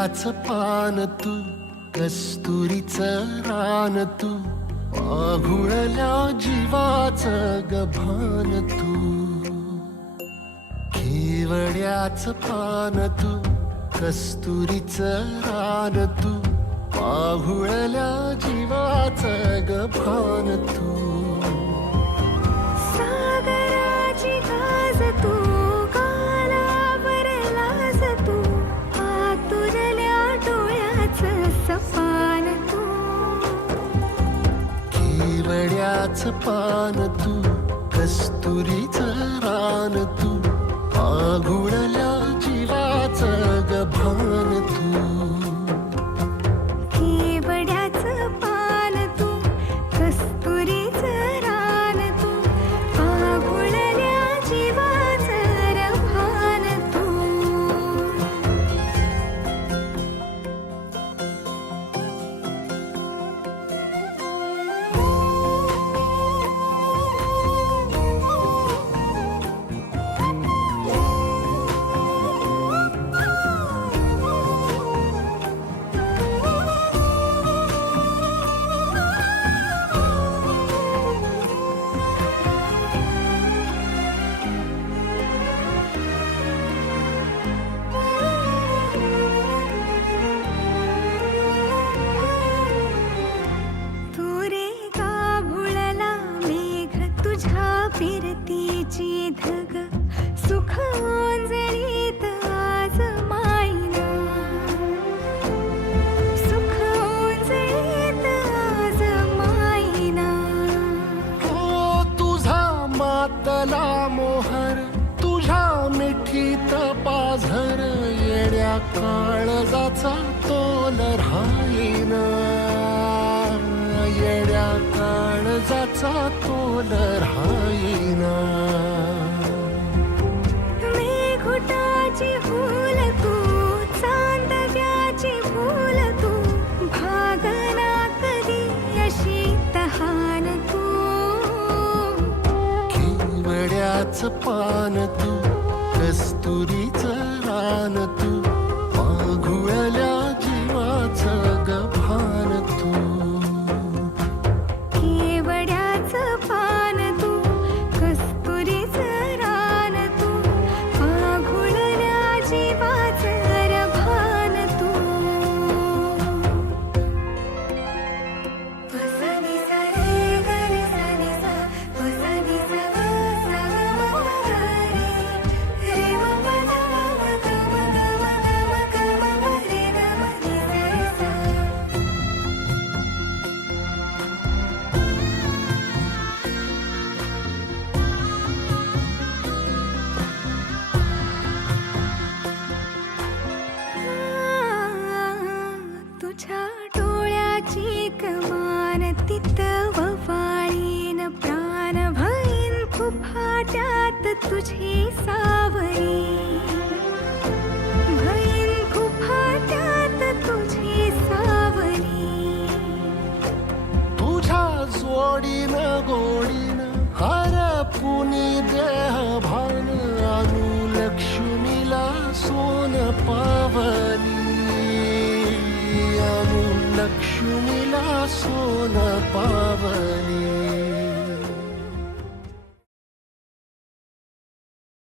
केवड्याच पान तू, कस्तुरीचं रान तू, आघुळल्या जीवाचं गभान तू. केवड्याच पान तू, कस्तुरीचं रान तू, आघुळल्या जीवाचं गभान तू. सागराची गाज तू, गालावर लाज तू, आतुरल्या डोळ्याचं सपान तू. केवड्याच पान तू, कस्तुरीचं रान तू, आघुळल्या जीवाचं गभान तू. केवड्याचं पान तू, कस्तुरीचं रान तू, आघुळल्या जीवाचं रभान तू. फिरतीची धग सुख ओंजळीत आज मायना, सुख ओंजळीत आज मायना. ओ तुझा मातला मोहर, तुझ्या मिठीत पाझर, येड्या काळजाचा तोल राहीना, येड्या काळजाचा तोल राहीना. मेघुटाची फूल तू, चांदव्याची फूल तू, भागना कधी अशी तहान तू. केवड्याच पान तू, कस्तुरीचं रान तू, आघुळल्या जीवाचं गभान तू. केवड्याचं पान तू, कस्तुरीचं रान तू, आघुळल्या जीवाचं रभान तू. सा नि सा रे ग रे सा नि सा, सा नि सा ग सा ग म ग रे, रे म प ध म ग म ग म ग म ग म रे ग म नि सा रे सा. तुझ्या डोळ्याची कमान तिथं ववाळीन, प्राण भईन फुफाट्यात तुझी सावरी, भईन फुफाट्यात तुझी सावरी. तुझ्या जोडीन गोडीन हरपुनी देह भान, आणू लक्ष्मीला सोन पावली, आणू लक्ष्मीला सोन पावली.